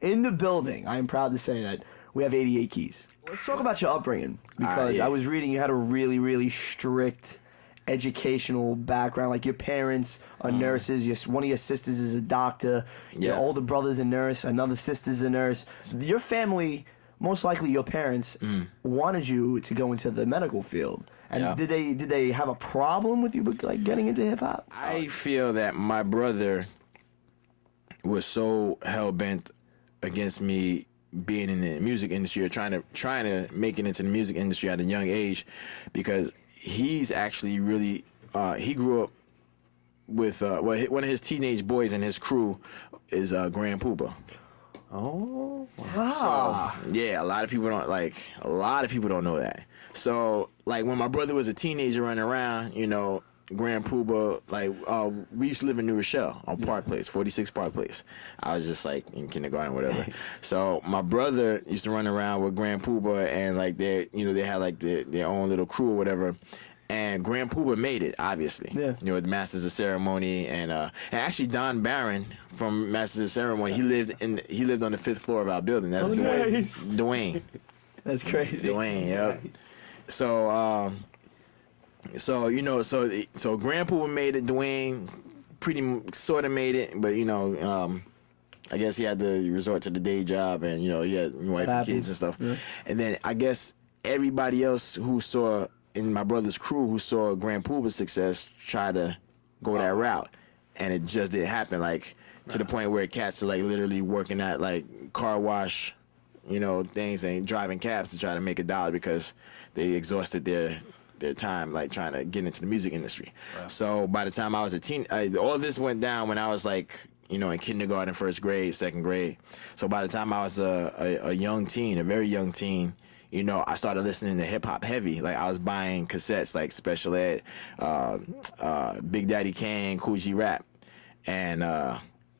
in the building. I am proud to say that we have 88 keys. Let's talk about your upbringing, because I was reading you had a really, really strict educational background. Like, your parents are nurses. One of your sisters is a doctor. Your older brother's a nurse. Another sister's a nurse. So your family, most likely your parents, wanted you to go into the medical field. And did they have a problem with you like getting into hip hop? I feel that my brother was so hell bent against me being in the music industry, or trying to make it into the music industry at a young age, because he's actually really he grew up with one of his teenage boys in his crew is Grand Pooba. Oh, wow. So, yeah, a lot of people don't know that. So, like, when my brother was a teenager running around, you know, Grand Pooba, like, we used to live in New Rochelle on Park Place, 46 Park Place. I was just, like, in kindergarten, whatever. So, my brother used to run around with Grand Pooba, and, like, they had, like, their own little crew or whatever. And Grand Pooba made it, obviously. Yeah. You know, with Masters of Ceremony, and actually Don Barron from Masters of Ceremony, he lived on the 5th floor of our building. That's Dwayne. That's crazy. Dwayne, yep. So you know, so Grand Pooba made it. Dwayne pretty sort of made it, but you know, I guess he had to resort to the day job, and you know, he had wife and kids and stuff. Yeah. And then I guess everybody else who saw in my brother's crew who saw Grand Pooba's success tried to go that route, and it just didn't happen. Like, to the point where cats are like literally working at like car wash, you know, things, and driving cabs to try to make $1 because they exhausted their time like trying to get into the music industry. Wow. So by the time I was a teen, all of this went down when I was like, you know, in kindergarten, 1st grade, 2nd grade. So by the time I was a young teen, a very young teen, you know, I started listening to hip hop heavy. Like, I was buying cassettes like Special Ed, Big Daddy Kane, Cool G Rap, and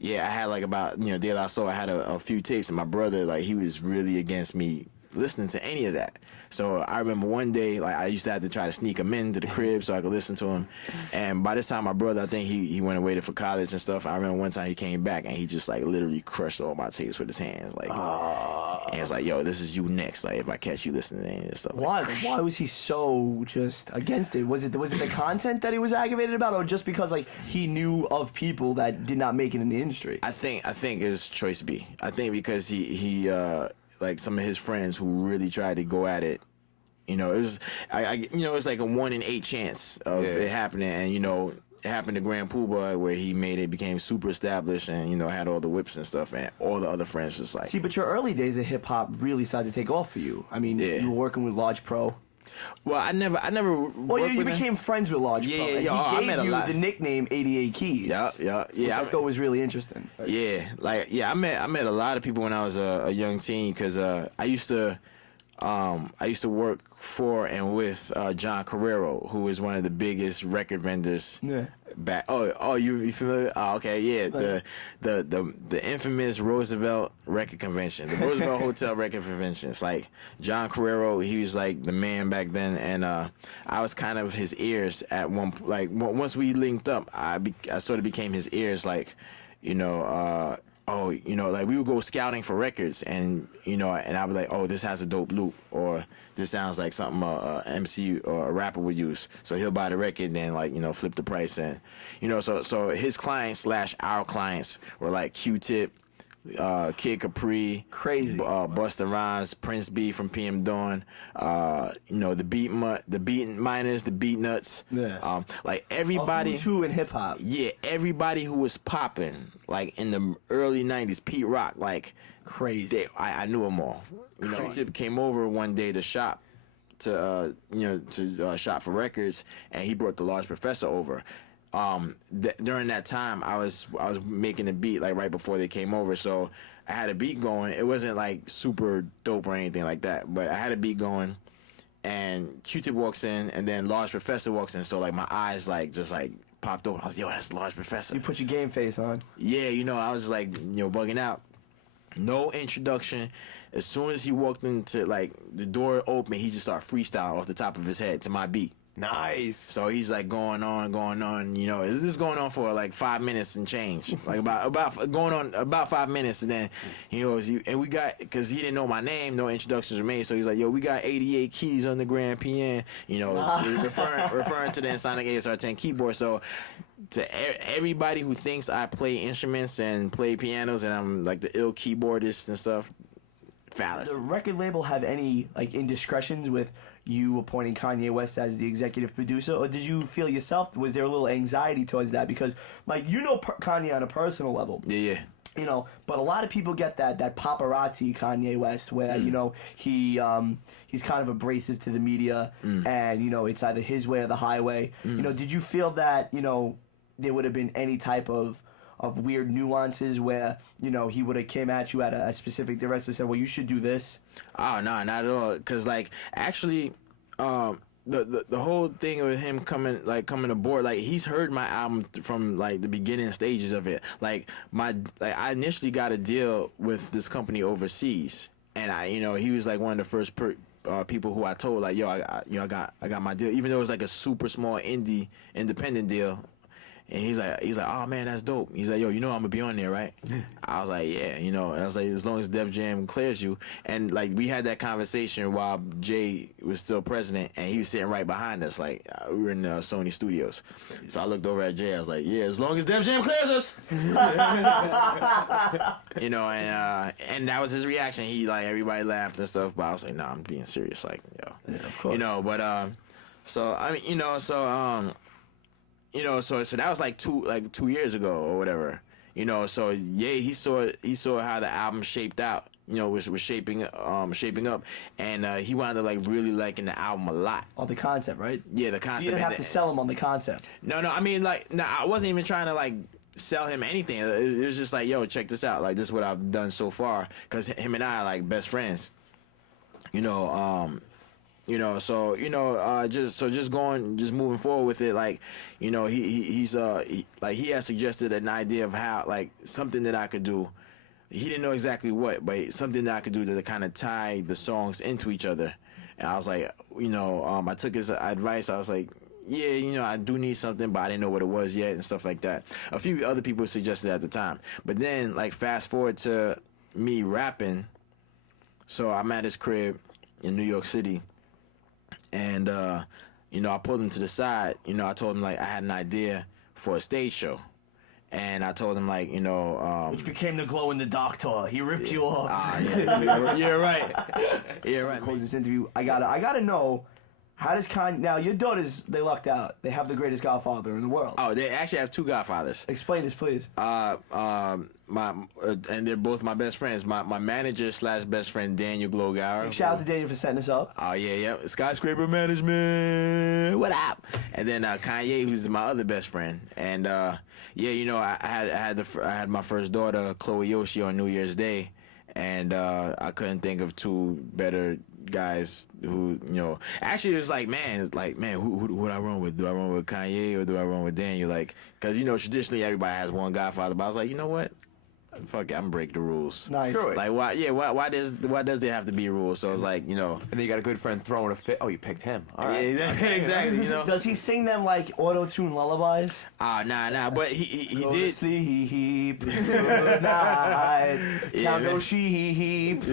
yeah, I had like about, you know, De La Soul. I had a few tapes, and my brother, like, he was really against me listening to any of that. So I remember one day, like, I used to have to try to sneak him into the crib so I could listen to him. And by this time, my brother, I think he went away for college and stuff. I remember one time he came back and he just like literally crushed all my tapes with his hands, like, and it's like, yo, this is you next. Like, if I catch you listening to any of this stuff. Why was he so just against it? Was it the content that he was aggravated about, or just because like he knew of people that did not make it in the industry? I think it's choice B. I think because he like some of his friends who really tried to go at it, you know, it was you know, it's like a 1 in 8 chance of it happening, and you know, it happened to Grand Pooba where he made it, became super established, and you know, had all the whips and stuff, and all the other friends just like. See, but your early days of hip hop really started to take off for you. I mean, you were working with Large Pro. Well, I never. Well, you became friends with Large Pro. Yeah, he gave you the nickname 88 Keys. Yeah. Which I thought was really interesting. Yeah, I met a lot of people when I was a young teen, because I used to work for and with John Carrero, who is one of the biggest record vendors back. Oh, you familiar? Oh, okay, yeah. The infamous Roosevelt Record Convention, the Roosevelt Hotel Record Convention. It's like John Carrero. He was like the man back then, and I was kind of his ears at one. Like, once we linked up, I sort of became his ears. Like, you know. You know, like, we would go scouting for records, and you know, and I'd be like, oh, this has a dope loop, or this sounds like something a MC or a rapper would use. So he'll buy the record, and then, like, you know, flip the price, and you know, so his clients / our clients were like Q-Tip, Kid Capri, crazy, Busta Rhymes, Prince B from PM Dawn, you know, the Beat Miners, the Beat Nuts, like everybody who in hip hop, everybody who was popping like in the early '90s, Pete Rock, like crazy. I knew them all. You know, Tip came over one day to shop, to shop for records, and he brought the Large Professor over. During that time, I was making a beat like right before they came over, so I had a beat going. It wasn't like super dope or anything like that, but I had a beat going, and Q-Tip walks in, and then Large Professor walks in, so like my eyes like just like popped open. I was like, yo, that's Large Professor. You put your game face on. Yeah, you know, I was like, you know, bugging out. No introduction. As soon as he walked into, like, the door open, he just started freestyling off the top of his head to my beat. Nice. So he's like going on. You know, this is going on for like 5 minutes and change, like about going on about 5 minutes, and then he goes, and we got, because he didn't know my name, no introductions were made, so he's like, yo, we got 88 keys on the Grand Piano, you know, referring to the Sonic ASR10 keyboard. So to everybody who thinks I play instruments and play pianos and I'm like the ill keyboardist and stuff, fallacy. Did the record label have any like indiscretions with you appointing Kanye West as the executive producer, or did you feel yourself, was there a little anxiety towards that? Because like, you know, Kanye on a personal level. Yeah. You know, but a lot of people get that paparazzi Kanye West, where you know he's kind of abrasive to the media, and you know it's either his way or the highway. You know, did you feel that, you know, there would have been any type of weird nuances where, you know, he would have came at you at a specific direction and said, well, you should do this? Oh, no, not at all. Because, like, actually, the whole thing of him coming aboard, like, he's heard my album from, like, the beginning stages of it. Like, I initially got a deal with this company overseas. And, he was, like, one of the first people who I told, like, yo, I got my deal. Even though it was, like, a super small independent deal. And he's like, oh man, that's dope. He's like, yo, you know I'm gonna be on there, right? I was like, yeah, you know. And I was like, as long as Def Jam clears you. And like, we had that conversation while Jay was still president, and he was sitting right behind us. Like, we were in Sony Studios. So I looked over at Jay. I was like, yeah, as long as Def Jam clears us. You know, and that was his reaction. He, like, everybody laughed and stuff, but I was like, nah, I'm being serious. Like, yo, Yeah, of course. You know, but so I mean, you know, so so that was like 2 years ago or whatever. You know, so yeah, he saw how the album shaped out. You know, was shaping up, and he wound up like really liking the album a lot. On the concept, right? Yeah, the concept. You didn't have to sell him on the concept. No, I mean, like, no, I wasn't even trying to like sell him anything. It was just like, yo, check this out. Like, this is what I've done so far, because him and I are like best friends. You know, just moving forward with it, like, you know, he has suggested an idea of how, like, something that I could do. He didn't know exactly what, but something that I could do to kind of tie the songs into each other. And I was like, you know, I took his advice. I was like, yeah, you know, I do need something, but I didn't know what it was yet and stuff like that. A few other people suggested at the time. But then, like, fast forward to me rapping. So I'm at his crib in New York City. And, you know, I pulled him to the side. You know, I told him, like, I had an idea for a stage show. And I told him, like, you know... which became the Glow in the Dark tour. He ripped you off. You're right. You're right. Close this interview. I gotta know, how does Kanye... Now, your daughters, they lucked out. They have the greatest godfather in the world. Oh, they actually have two godfathers. Explain this, please. And they're both my best friends. My manager / best friend, Daniel Glogauer. Shout out to Daniel for setting us up. Oh, yeah. Skyscraper Management. What up? And then Kanye, who's my other best friend. And, yeah, you know, I had my first daughter, Chloe Yoshi, on New Year's Day. And I couldn't think of two better guys who, you know, actually it was like, man, who would I run with? Do I run with Kanye or do I run with Daniel? Like, because, you know, traditionally everybody has one godfather, but I was like, you know what? Fuck it, I'm gonna break the rules. Nice. Screw it. Like, why does there have to be rules? So it's like, you know. And then you got a good friend throwing a fit. Oh, you picked him. All right. Yeah, exactly. You know. Does he sing them like auto-tune lullabies? Nah. But he Go did. to sleep, good night, count man. no sheep.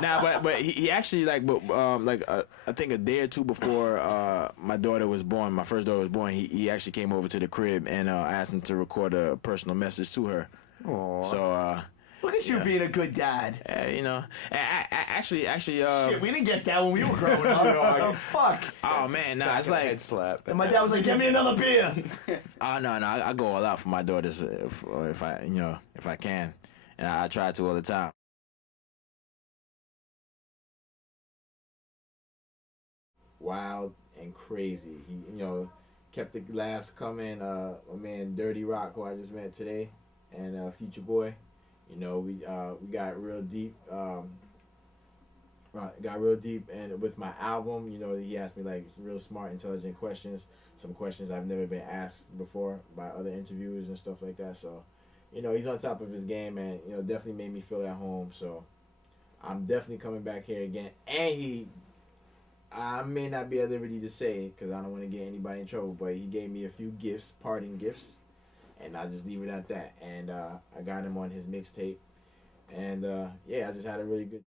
Nah, but he actually I think a day or two before my daughter was born, my first daughter was born, he actually came over to the crib and I asked him to record a personal message to her. Aww. So Look at you being a good dad. you know, actually, Shit, we didn't get that when we were growing up. Oh, fuck. oh man, nah, it's like head slap. And my dad was like, "Get me another beer." no, I go all out for my daughters if I can, and I try to all the time. Wild and crazy. He, you know, kept the laughs coming. My man Dirty Rock, who I just met today, and Future Boy. You know, we got real deep. And with my album, you know, he asked me like some real smart, intelligent questions. Some questions I've never been asked before by other interviewers and stuff like that. So, you know, he's on top of his game, and you know, definitely made me feel at home. So, I'm definitely coming back here again. And I may not be at liberty to say because I don't want to get anybody in trouble, but he gave me a few gifts, parting gifts, and I'll just leave it at that. And I got him on his mixtape, and yeah, I just had a really good